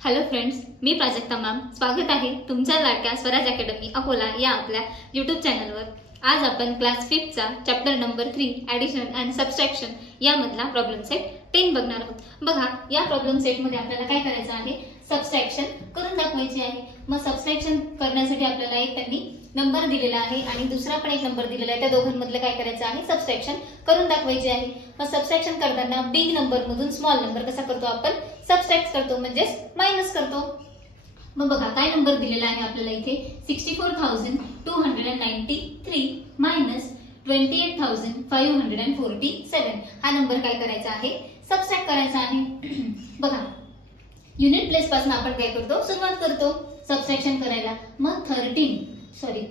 Hello friends, मी Prajakta ma'am. स्वागत आहे तुमच्या लाडक्या स्वराज अकॅडमी अकोला या आपल्या यूट्यूब चॅनलवर. आज आपण क्लास 5 चा chapter number 3 addition and subtraction यामधला प्रॉब्लेम सेट 10 बघणार आहोत. बघा, या प्रॉब्लेम सेट मध्ये आपल्याला काय करायचं आहे, सबट्रॅक्शन करून दाखवायची आहे. मग सबट्रॅक्शन करण्यासाठी आपल्याला एक त्यांनी नंबर दिलेला आहे आणि दुसरा पण एक नंबर दिलेला आहे. त्या दोघांमधलं काय करायचं आहे, सबट्रॅक्शन करून दाखवायचे आहे. मग सबट्रॅक्शन करताना बिग नंबर मधून स्मॉल नंबर कसा करतो आपण, सबट्रॅक्ट करतो म्हणजे मायनस करतो. मग बघा काय नंबर दिलेला आहे आपल्याला इथे, 64,293 मायनस 28,547 हा नंबर काय करायचा आहे, सबट्रॅक्ट करायचा आहे. बघा, युनिट प्लेस पासून आपण काय करतो, सुरुवात करतो सबट्रॅक्शन करायला. मग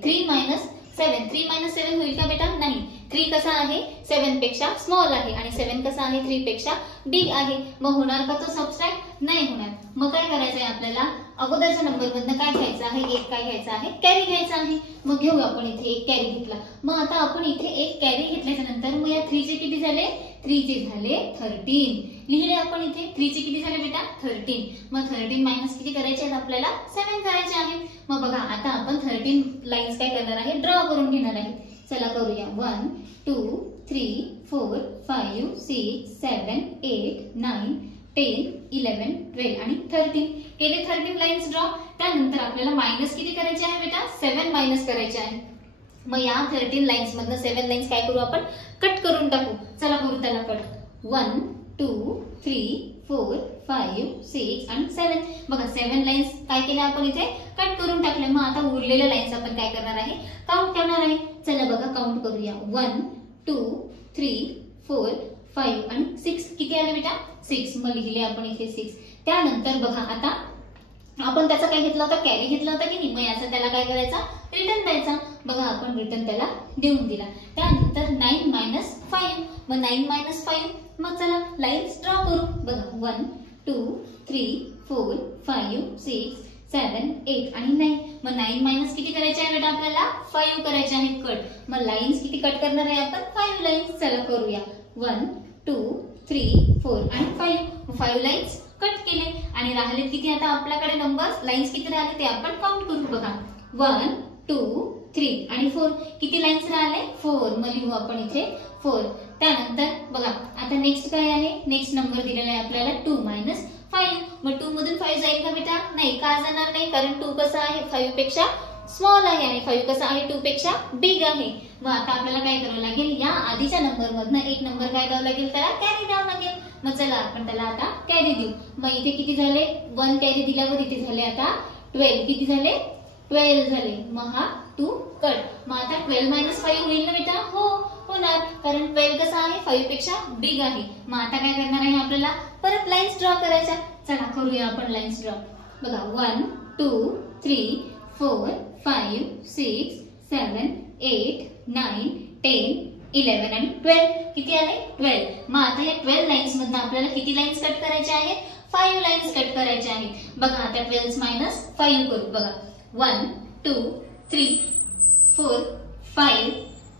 3 मायनस 7 होईल का बेटा, नाही. 3 कसा आहे, 7 पेक्षा स्मॉल आहे आणि 7 कसा आहे, 3 पेक्षा बिग आहे. मग होणार का तो सबट्रॅक्ट, नाही होणार. मग काय करायचं आहे आपल्याला, अगोदरच्या नंबर मधनं काय घ्यायचं आहे, एक काय घ्यायचं आहे, कॅरी घ्यायचा आहे. मग घेऊ आपण इथे एक कॅरी घेतला. मग आता आपण इथे एक कॅरी घेतल्याच्या नंतर मग या 3 चे किती झाले, 3 चे झाले 13 लिहिले आपण इथे. 3 चे किती झाले बेटा, 13. मग 13 मायनस किती करायचे आहेत आपल्याला, 7 करायचे आहे. मग बघा आता आपण 13 लाईन्स काय करणार आहे, ड्रॉ करून घेणार आहे. चला करूया. 1 2 3 4 5 6 7 8 9 10 11 12 आणि 13 केले 13 लाईन्स ड्रॉ. त्यानंतर आपल्याला मायनस किती करायचे आहे बेटा, 7 मायनस करायचे आहे. मग या 13 लाईन्स मधनं 7 लाईन्स काय करू आपण, कट करून टाकू. चला करू त्याला कट. 1 2 3 4 5 6 आणि 7. बघा 7 लाईन्स काय केल्या आपण इथे, कट करून टाकले. मग आता उरलेल्या लाईन्स आपण काय करणार आहे, काउंट करणार आहे. चला बघा काउंट करूया. 1 2 3 4 5 आणि 6 किती आले बेटा, 6. मग लिहिले आपण इथे 6. त्यानंतर बघा आता आपण त्याचा काय घेतला होता, कॅरी घेतला होता की नाही. मग याचा त्याला काय करायचा, रिटर्न द्यायचा. बघा आपण रिटर्न त्याला देऊन दिला. त्यानंतर 9 मायनस 5. मग 9 मायनस 5. मग चला लाईन्स ड्रॉ करू. बघा 1 2 3 4 5 6 7 8 आणि 9. मग 9 मायनस किती करायचे आहे बेटा, आपल्याला 5 करायचे आहे कट. मग लाईन्स किती कट करणार आहे आपण, 5 लाईन्स. चला करूया. 1 2 3 4 आणि 5 लाईन्स कट केले. आणि राहिले किती आता आपल्याकडे नंबर्स, लाईन्स किती राहिले ते आपण काउंट करू. बघा 1 2 3 आणि 4 किती लाईन्स राहिले, 4. मग लिहू आपण इथे 4. त्यानंतर बघा आता नेक्स्ट काय आहे, नेक्स्ट नंबर दिलेला आहे आपल्याला 2 मायनस 5. मग 2 मधून 5 जाईल का बेटा, नाही. का जाणार नाही, कारण 2 कसा आहे, 5 पेक्षा स्मॉल आहे आणि 5 कसा आहे, 2 पेक्षा बिग आहे. मग आता आपल्याला काय करावं लागेल, या आधीच्या नंबर मधनं एक नंबर काय द्यावं लागेल, त्याला कॅरी द्यावं लागेल. मग चला आपण त्याला आता कॅरी देऊ. मग इथे किती झाले, 1 कॅरी दिल्यावर इथे झाले आता 12. किती झाले, 12 झाले. मग हा 2 कट. मग आता 12 मायनस 5 होईल ना बेटा, हो होणार, कारण 12 कसा आहे, 5 पेक्षा बिग आहे. मग आता काय करणार आहे आपल्याला, परत लाईन्स ड्रॉ करायच्या. चला करूया आपण लाईन्स ड्रॉ. बघा 1 2 3 4 5 6 7 8 9 10 11 आणि 12 किती आले, 12. मग आता या 12 लाईन्स मधनं आपल्याला किती लाईन्स कट करायचे आहेत, 5 लाईन्स कट करायचे आहेत. बघा आता 12 मायनस 5 करू. बघा 1 2 3 4 5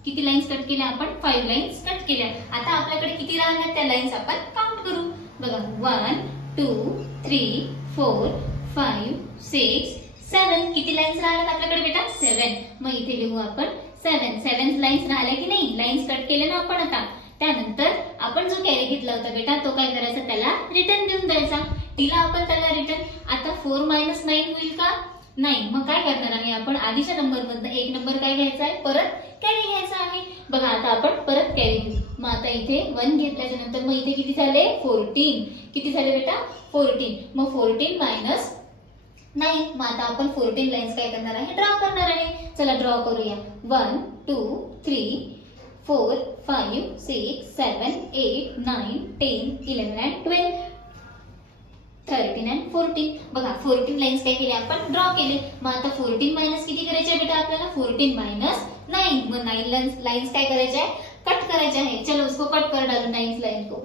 किती लाईन्स कट केल्या आपण, 5 लाईन्स कट केल्या. आता आपल्याकडे किती राहिल्या त्या लाईन्स आपण काउंट करू. बघा 1 2 3 4 5 6 7 किती लाईन्स राहिल्या आपल्याकडे बेटा, 7. मग इथे लिहू आपण 7 लाईन्स राहिल्या की नाही, लाईन्स कट केले ना आपण. आता त्यानंतर आपण जो कॅरी घेतला होता बेटा, तो काय करायचा, त्याला रिटर्न देऊन द्यायचा. तिला आपण त्याला रिटर्न. आता 4 मायनस 9 होईल का, नाही. मग काय करणार आहे आपण, आधीच्या नंबर मधनं एक नंबर काय घ्यायचा आहे, परत कॅरी घ्यायचा आहे. बघा आता आपण परत कॅरी घेऊ. मग आता इथे 1 घेतल्याच्या नंतर मग इथे किती झाले, 14. किती झाले बेटा, 14. मग 14 मायनस 9. मग आता आपण 14 लाईन्स काय करणार आहे, ड्रॉ करणार आहे. चला ड्रॉ करूया. 1 2 3 4 5 6 7 8 9 10 11 आणि 12 13 आणि 14. बघा 14 लाईन्स काय केले आपण, ड्रॉ केले. मग आता 14 मायनस किती करायचे बेटा आपल्याला, 14 मायनस 9. मग 9 लाईन्स काय करायचे आहे, कट करायचे आहे. चलो उसको कट कर डालो 9 लाइन को.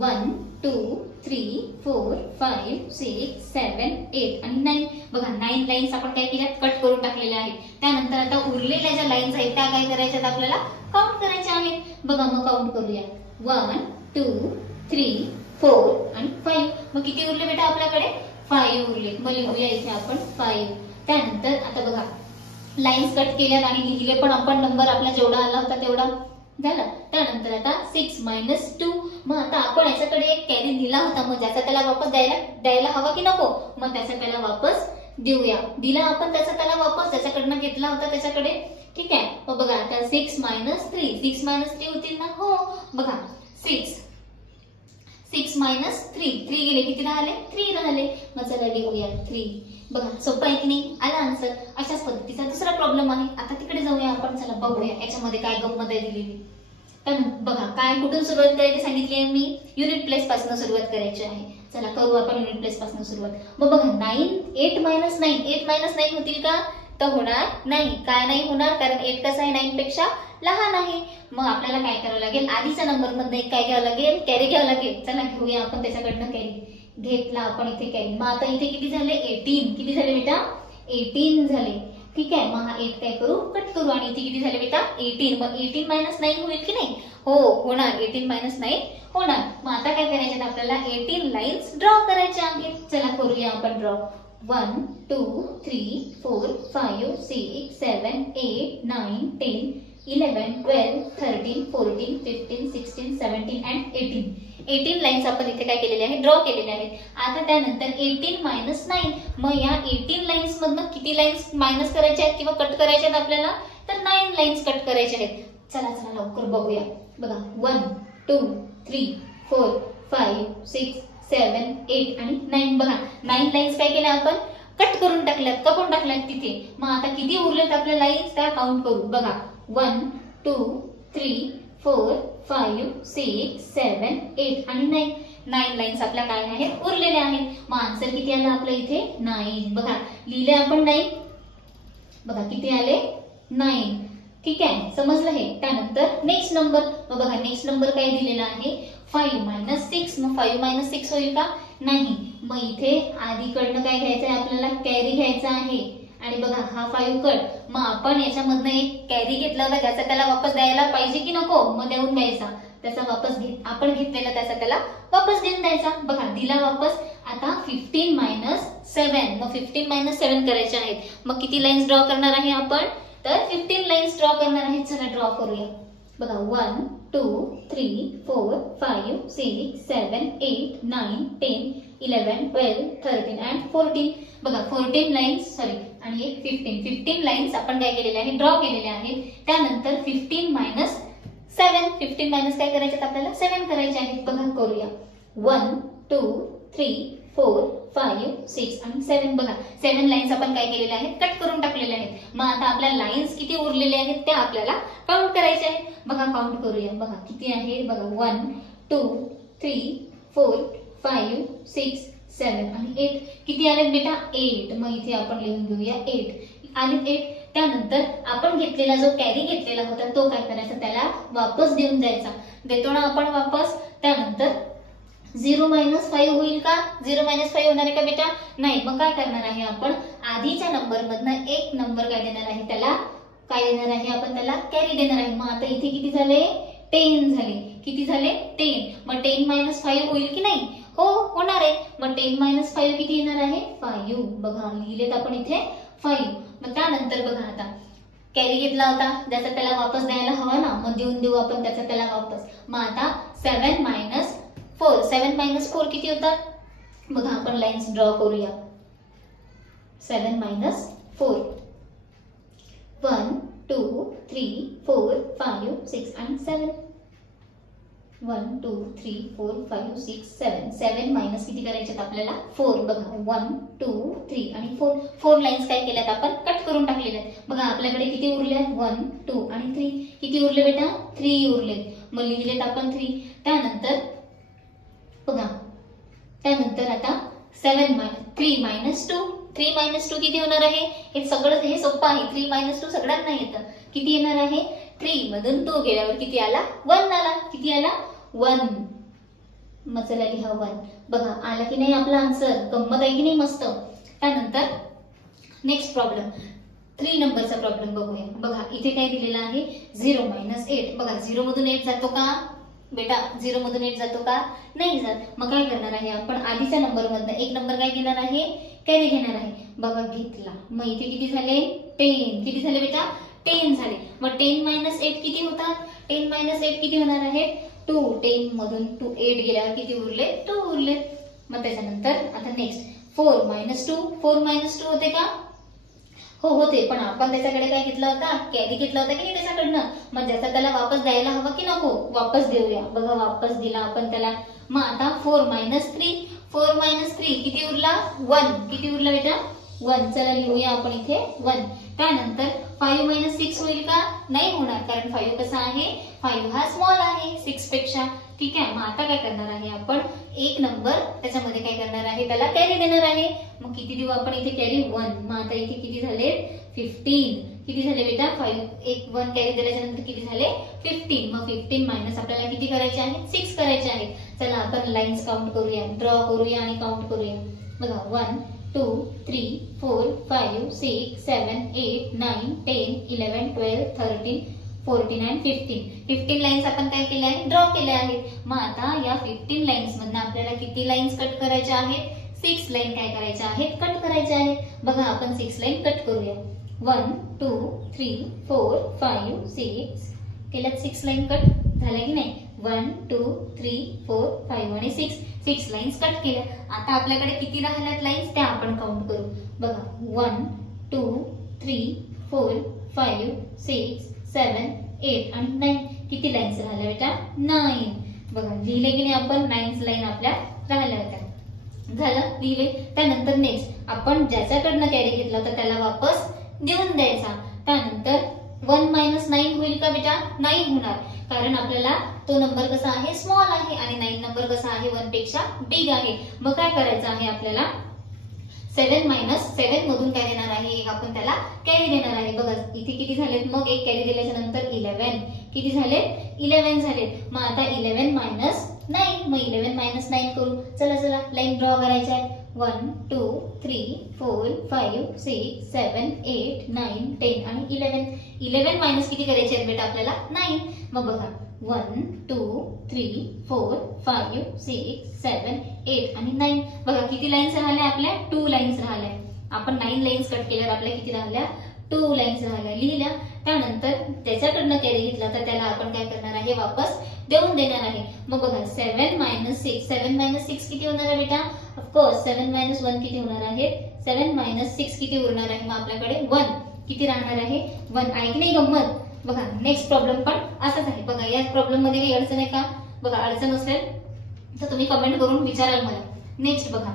1 2 3 4 5 6 7 8 आणि 9. बघा 9 लाईन्स आपण काय केल्या, कट करून टाकलेल्या आहेत. त्यानंतर आता उरलेल्या ज्या लाईन्स आहेत त्या काय करायच्या आपल्याला, काउंट करायच्या आहेत. बघा मग काउंट करूया. 1 2 3 4 आणि 5. मग किती उरले बेटा आपल्याकडे? 5 उरले. मग लिहूया इथे आपण 5. त्यानंतर आता बघा लाईन्स कट केल्यात आणि लिहिले पण आपण नंबर आपला जेवढा आला होता तेवढा झाला. त्यानंतर आता 6 - 2. मग आता आपण याच्याकडे एक कॅरी दिला होता, मग ज्याचा त्याला वापस द्यायला हवा की नको? मग त्याचा त्याला वापस देऊया. दिला आपण त्याचा त्याला वापस, त्याच्याकडनं घेतला होता त्याच्याकडे. ठीक आहे. मग बघा आता 6 - 3. 6 - 3 होतील ना? हो. बघा 6 - 3 गेले, किती राहिले? 3 राहिले. मग चला लिहूया 3. बघा सोपं आहे की नाही? आला आन्सर. अशाच पद्धतीचा दुसरा प्रॉब्लेम आहे. आता तिकडे जाऊया आपण. चला बघूया याच्यामध्ये काय गंमत आहे दिलेली. तर बघा काय कुठून सुरुवात करायची सांगितली आहे मी? युनिट प्लेस पासून सुरुवात करायची आहे. चला करू आपण युनिट प्लेस पासून सुरुवात. मग बघा 8 - 9. 8 - 9 होतील का? तर होणार नाही. काय नाही होणार? कारण 8 कसा आहे? 9 पेक्षा लहान आहे. मग आपल्याला काय करावं लागेल? आधीच्या नंबर मध्ये काय घ्यावं लागेल? कॅरी घ्यावं लागेल. चला घेऊया आपण त्याच्याकडनं कॅरी. घेतला आपण इथे कॅरी. मग आता इथे किती झाले? 18. किती झाले बेटा? 18 झाले. ठीक आहे. मग हा 8 काय करू? कट करू. आणि इथे किती झाले बेटा? 18. मग 18 - 9 होईल की नाही? हो होणार. 18 - 9 होणार. मग आता काय करायचे? आपल्याला 18 लाईन्स ड्रॉ करायच्या आहेत. चला करूया आपण ड्रॉ. 1 2 3 4 5 6 7 8 9 10 11 12 13 14 15 16 17 and 18. 18 लाईन्स आपण इथे काय केलेले आहे? ड्रॉ केलेले आहेत. आता त्यानंतर 18 - 9. मग या 18 लाईन्स मधनं किती लाईन्स मायनस करायचे आहेत किंवा कट करायचे आहेत आपल्याला? तर 9 लाईन्स कट करायचे आहेत. चला चला लवकर बघूया. बघा 1 2 3 4 5 6 7 8 आणि 9. बघा 9 लाईन्स काय केल्या आपण? कट करून टाकल्यात. कापून टाकल्यात तिथे. मग आता किती उरलेत आपल्या लाईन्स त्या काउंट करू. बघा 1 2 3 4 5 6 7 8 आणि 9. 9 लाईन्स आपल्या काय आहेत? उरलेल्या आहेत. मग आन्सर किती आला आपल्या इथे? 9. बघा लिहिले आपण 9. बघा किती आले? 9. ठीक आहे. समजलं हे? त्यानंतर नेक्स्ट नंबर. मग बघा नेक्स्ट नंबर काय दिलेला आहे? 5 - 6. मग 5 - 6 होईल का? नाही. मग इथे आधीकडनं काय घ्यायचं आहे आपल्याला? कॅरी घ्यायचा आहे. आणि बघा हा 5 कट. मग आपण याच्यामधनं एक कॅरी घेतला होता, त्याचा त्याला वापस द्यायला पाहिजे की नको? मग देऊन द्यायचा. त्याचा वापस आपण घेतलेला त्याचा त्याला वापस देऊन द्यायचा. बघा दिला वापस. आता 15 - 7. मग 15 - 7 करायचे आहेत. मग किती लाईन्स ड्रॉ करणार आहे आपण? तर 15 लाईन्स ड्रॉ करणार आहेत. चला ड्रॉ करूया. बघा 1 2 3 4 5 6 7 8 9 10 11 12 13 and 14. बघा 14 लाईन्स आणि एक 15 लाईन्स आपण काय केलेले आहे? ड्रॉ केलेले आहेत. त्यानंतर 15 - 7. 15 काय करायचे आपल्याला? 7 करायचे आहेत. बघा करूया. 1 2 3 4 5 6 आणि 7. बघा 7 लाईन्स आपण काय केलेले आहेत? कट करून टाकलेले आहेत. मग आता आपल्या लाईन्स किती उरलेले आहेत त्या आपल्याला काउंट करायचे आहेत. बघा काउंट करूया. बघा किती आहे? बघा 1 2 3 4 5 6 7 आणि 8. किती आले बेटा? 8. मग इथे आपण लिहून घेऊया 8 आणि 8. त्यानंतर आपण घेतलेला जो कॅरी घेतलेला होता तो काय करायचा? त्याला वापस देऊन द्यायचा. देतो ना आपण वापस. त्यानंतर 0 - 5 होईल का? 0 - 5 होणार आहे का बेटा? नाही. मग काय करणार आहे आपण? आधीच्या नंबर मधनं एक नंबर काय देणार आहे? त्याला काय देणार आहे आपण? त्याला कॅरी देणार आहे. मग आता इथे किती झाले? 10 झाले. किती झाले? 10. मग 10 - 5 होईल की नाही? हो होणार आहे. मग 10 - 5 किती येणार आहे? 5. बघा लिहिलेत आपण इथे 5. मग त्यानंतर बघा आता कॅरी घेतला होता, ज्याचा त्याला वापस द्यायला हवा ना, मग देऊ आपण त्याचा त्याला वापस. मग आता 7 - 4. 7 - 4 किती होतात? बघा आपण लाईन्स ड्रॉ करूया. 7 - 4. 1 2 3 4 5 6 आणि 7. 1 2 3 4 5 6 7. 7 मायनस किती करायचे आपल्याला? 4. बघा 1 2 3 आणि 4. 4 लाईन्स काय केल्यात आपण? कट करून टाकलेल्या आहेत. बघा आपल्याकडे किती उरल्यात? 1 2 आणि 3. किती उरले बेटा? 3 उरलेत. मग लिहिलेत आपण 3. त्यानंतर बघा त्यानंतर आता 3 - 2. 3 - 2 किती होणार आहे? हे सगळं हे सोपं आहे. 3 - 2 सगळ्यांना येतं. किती येणार आहे? 3 मधून 2 गेल्यावर किती आला? 1 आला. किती आला? 1. मग चला लिहा 1. बघा आला की नाही आपला आन्सर? गंमत आहे की नाही? मस्त. त्यानंतर नेक्स्ट प्रॉब्लेम 3 नंबरचा प्रॉब्लेम बघूया. बघा इथे काय दिलेला आहे? 0 - 8. बघा 0 मधून 8 जातो का? बेटा 0 मधून 8 जातो का? नाही जात. मग काय करणार आहे आपण? आधीच्या नंबर मधनं एक नंबर काय घेणार आहे? कॅरी घेणार आहे. बघा घेतला. मग इथे किती झाले? 10. किती झाले बेटा? 10 झाले. मग 10 मायनस 8 किती होतात? 10 मायनस 8 किती होणार आहे? 2. 10 मधून 8 गेल्यावर किती उरले? 2 उरले. मग त्याच्यानंतर आता नेक्स्ट 4 मायनस 2. 4 मायनस 2 होते का? हो होते. पण आपण त्याच्याकडे काय घेतला होता? कॅरी घेतला होता की नाही त्याच्याकडनं? मग ज्याचा त्याला वापस द्यायला हवा की नको? वापस देऊया. बघा वापस दिला आपण त्याला. मग आता 4 मायनस 3. 4 मायनस 3 किती उरला? 1. किती उरला बेटा? 1. चला लिहूया आपण इथे 1. त्यानंतर 5 मायनस 6 होईल का? नाही होणार, कारण 5 कसा आहे? 5 हा स्मॉल आहे 6 पेक्षा. ठीक आहे. मग आता काय करणार आहे आपण? एक नंबर त्याच्यामध्ये काय करणार आहे? त्याला कॅरी देणार आहे. मग किती देऊ आपण इथे कॅरी? 1. मग आता इथे किती झाले? 15. किती झाले बेटा? 1 कॅरी दिल्याच्या नंतर किती झाले? 15. मग 15 मायनस आपल्याला किती करायचे आहे? 6 करायचे आहे. चला आपण लाईन्स काउंट करूया, ड्रॉ करूया आणि काउंट करूया. बघा 1 2 3 4 5 6 7 8 9 10 11 12 13 14 आणि 15 लाईन्स आपण काय केल्या आहेत? ड्रॉ केल्या आहेत. मग आता या 15 लाईन्स मधनं आपल्याला किती लाईन्स कट करायच्या आहेत? 6 लाईन काय करायच्या आहेत? कट करायच्या आहेत. बघा आपण 6 लाईन कट करूया. 1 2 3 4 5 6 केल्यात 6 लाईन कट झाल्या की नाही? 1 2 3 4 5 आणि 6 लाईन्स कट केल्या. आता आपल्याकडे किती राहिल्यात लाईन्स त्या आपण काउंट करू. बघा 1 2 3 4 5 6 7 8 आणि 9 किती लाईन्स राहिल्या बेटा? 9. बघा लिहिले की नाही आपण? 9 लाईन आपल्या राहिल्या होत्या. झालं लिहिले. त्यानंतर नेक्स्ट आपण ज्याच्याकडनं कॅरी घेतला होता त्याला वापस देऊन द्यायचा. त्यानंतर 1 मायनस 9 होईल का बेटा? नाही होणार, कारण आपल्याला तो नंबर कसा आहे? स्मॉल आहे आणि 9 नंबर कसा आहे? 1 पेक्षा बिग आहे. मग काय करायचं आहे आपल्याला? 7 मायनस 7 मधून काय देणार आहे? एक आपण त्याला कॅरी देणार आहे. बघा इथे किती झालेत? मग एक कॅरी दिल्याच्या नंतर 11. किती झाले? 11 झाले. मग आता 11 मायनस 9. मग 11 मायनस 9 करू. चला चला लाईन ड्रॉ करायच्या आहेत. 1 2 3 4 5 6 7 8 9 10 आणि 11 मायनस किती करायचे आहेत बेटा आपल्याला? 9. मग बघा 1 2 3 4 5 6 7 8 आणि 9. बघा किती लाईन्स राहिल्या आपल्या? 2 लाईन्स राहिल्या. आपण 9 लाईन्स कट केल्यावर आपल्या किती राहिल्या? 2 लाईन्स राहिल्या. लिहिल्या. त्यानंतर त्याच्याकडनं कॅरी घेतला तर त्याला आपण काय करणार आहे? वापस देऊन देणार आहे. मग बघा 7 मायनस 6. 7 मायनस 6 किती होणार आहे बेटा? ऑफकोर्स 7 मायनस 1 किती होणार आहे? 7 मायनस 6 किती उरणार आहे? मग आपल्याकडे 1 किती राहणार आहे? 1 आहे की नाही गंमत? बघा नेक्स्ट प्रॉब्लेम पण असाच आहे. बघा या प्रॉब्लेम मध्ये काही अडचण आहे का? बघा अडचण असेल तर तुम्ही कमेंट करून विचाराल मला. नेक्स्ट बघा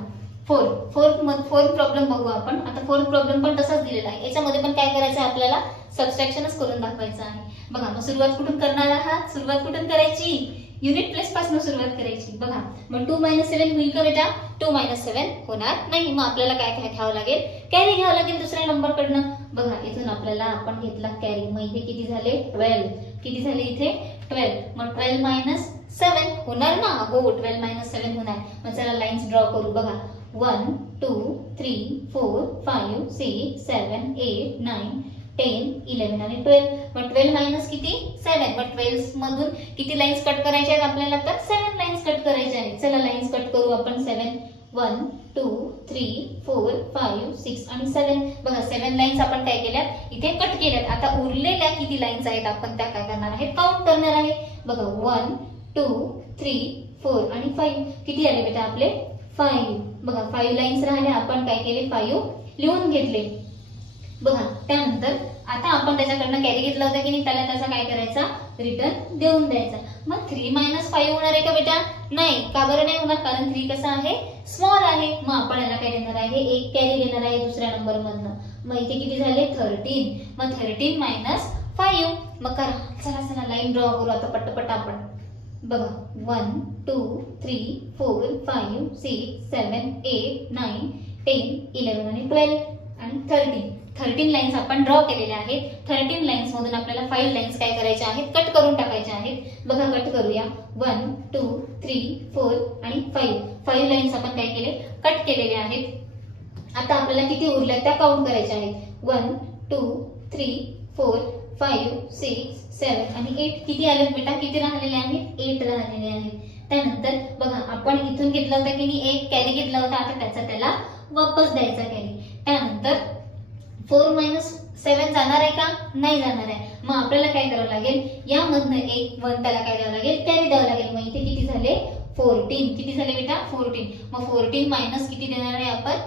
4 प्रॉब्लेम बघू आपण. आता 4 प्रॉब्लेम पण तसाच दिलेला आहे. याच्यामध्ये पण काय करायचं आहे आपल्याला? सबट्रॅक्शनच करून दाखवायचं आहे. बघा मग सुरुवात कुठून करणार आहात? सुरुवात कुठून करायची? युनिट प्लेस पासून सुरुवात करायची. बघा मग 2 मायनस 7 होईल का बेटा? 2 मायनस 7 होणार नाही. मग आपल्याला काय काय घ्यावं लागेल? कॅरी घ्यावं लागेल दुसऱ्या नंबर कडनं. बघा इथून आपल्याला आपण घेतला कॅरी. मग इथे किती झाले? 12. किती झाले इथे? 12. मग 12 मायनस 7 होणार ना? हो 12 मायनस 7 होणार. मग चला लाईन्स ड्रॉ करू. बघा 1 2 3 4 5 6 7 8 9 10 11 आणि 12. मग 12 मायनस किती? 7. मग 12 मधून किती लाईन्स कट करायच्या आहेत आपल्याला? तर 7 लाईन्स कट करायच्या आहेत. चला लाईन्स कट करू आपण. 7 1 2 3 4 5 6 आणि 7. बघा 7 लाईन्स आपण काय केल्यात? इथे कट केल्यात. आता उरलेल्या किती लाईन्स आहेत आपण त्या काय करणार आहे? काउंट करणार आहे. बघा 1 2 3 4 आणि 5 किती आले बेटा आपले? 5. बघा 5 लाईन्स राहिल्या. आपण काय केले? 5 लिहून घेतले. बघा त्यानंतर आता आपण त्याच्याकडनं कॅरी घेतला होता की नाही? त्याला त्याचा काय करायचा? रिटर्न देऊन द्यायचा. मग 3 मायनस 5 होणार आहे का बेटा? नाही. का बरं नाही होणार? कारण 3 कसा आहे? स्मॉल आहे. मग आपण याला काय देणार आहे? एक कॅरी देणार आहे दुसऱ्या नंबर मधनं. मग इथे किती झाले? 13. मग 13 मायनस 5. मग करा. चला चला लाईन ड्रॉ करू आता पटपट आपण. बघा 1 2 3 4 5 6 7 8 9 10 11 आणि 12 आणि 13 लाईन्स आपण ड्रॉ केलेल्या आहेत. 13 लाईन्स मधून आपल्याला 5 लाईन्स काय करायच्या आहेत? कट करून टाकायच्या आहेत. बघा कट करूया. 1 2 3 4 आणि 5 लाईन्स आपण काय केले? कट केलेले आहेत. आता आपल्याला किती उरल्या त्या काउंट करायच्या आहेत. 1 2 3 4 5 6 7 आणि 8 किती आले बेटा? किती राहिलेले आहेत? 8 राहिलेले आहेत. त्यानंतर बघा आपण इथून घेतला होता की नाही एक कॅरी घेतला होता, आता त्याचा त्याला वापस द्यायचा कॅरी. त्यानंतर 4 - 7 जाणार आहे का? नाही जाणार आहे. मग आपल्याला काय करावं लागेल? यामधनं एक 1 त्याला काय द्यावं लागेल? कॅरी द्यावं लागेल. मग इथे किती झाले? 14. किती झाले बेटा? 14. मग 14 मायनस किती देणार आहे आपण?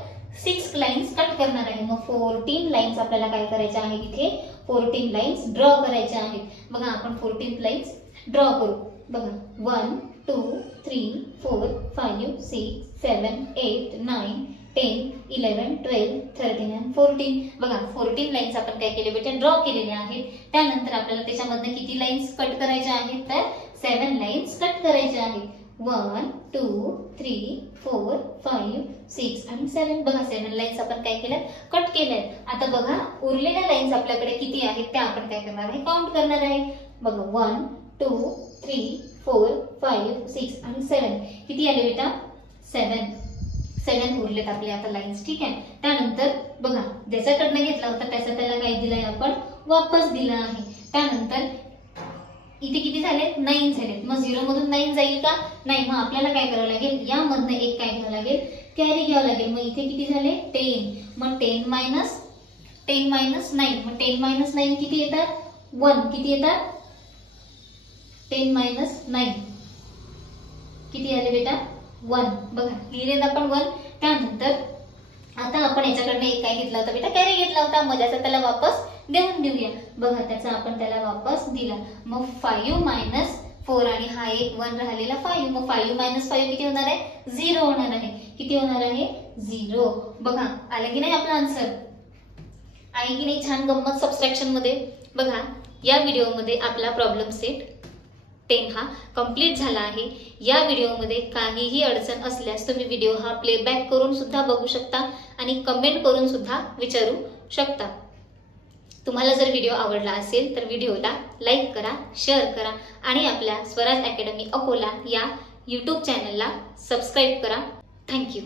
6 लाईन्स कट करणार आहे. मग 14 लाईन्स आपल्याला काय करायच्या आहेत? इथे 14 लाईन्स ड्रॉ करायच्या आहेत. बघा आपण 14 लाईन्स ड्रॉ करू. बघा 1 2 3 4 5 6 7 8 9 10 11 12 13 आणि 14. बघा 14 लाईन्स आपण काय केले बेटा? ड्रॉ केलेले आहेत. त्यानंतर आपल्याला त्याच्यामधनं किती लाईन्स कट करायच्या आहेत? तर 7 लाईन्स कट करायच्या आहेत. 1 2 3 4 5 6 आणि 7. बघा 7 लाईन्स आपण काय केल्या? कट केल्यात. आता बघा उरलेल्या लाईन्स आपल्याकडे किती आहेत त्या आपण काय करणार आहे? काउंट करणार आहे. बघा 1 2 3 4 5 6 आणि 7 किती आले बेटा? 7 उरलेत आपले आता लाईन्स. ठीक आहे. त्यानंतर बघा ज्याच्याकडनं घेतला होता त्याचा त्याला काय दिलाय? आपण वापस दिला आहे. त्यानंतर इथे किती झाले? 9 झालेत. मग 0 मधून 9 जाईल का? नाही. मग आपल्याला काय करावं लागेल? यामधनं एक काय घ्यावं लागेल? कॅरी घ्यावं लागेल. मग इथे किती झाले? 10. मग 10 मायनस 9. मग 10 - 9 किती येतात? 1. किती येतात? 10 - 9 किती आले बेटा? 1. बघा लिहिलेत आपण 1. त्यानंतर आता आपण याच्याकडनं एक काय घेतला होता बेटा? कॅरी घेतला होता. मग त्याचा त्याला वापस देऊन देऊया. बघा त्याचा आपण त्याला वापस दिला. मग 5 - 4 आणि हा एक 1 राहिलेला 5. मग 5 - 5 किती होणार आहे? 0 होणार आहे. किती होणार आहे? 0. बघा आलं की नाही आपला आन्सर? आहे की नाही छान गंमत सबट्रॅक्शन मध्ये? बघा या व्हिडिओमध्ये आपला प्रॉब्लेम सेट 10 हा कंप्लीट झाला आहे. या व्हिडिओमध्ये काहीही अडचण असल्यास तुम्ही व्हिडिओ हा प्लेबॅक करून सुद्धा बघू शकता आणि कमेंट करून सुद्धा विचारू शकता. तुम्हाला जर व्हिडिओ आवडला असेल तर व्हिडिओला लाईक करा, शेअर करा आणि आपल्या स्वराज अकॅडमी अकोला या YouTube चॅनलला सबस्क्राईब करा. थँक्यू.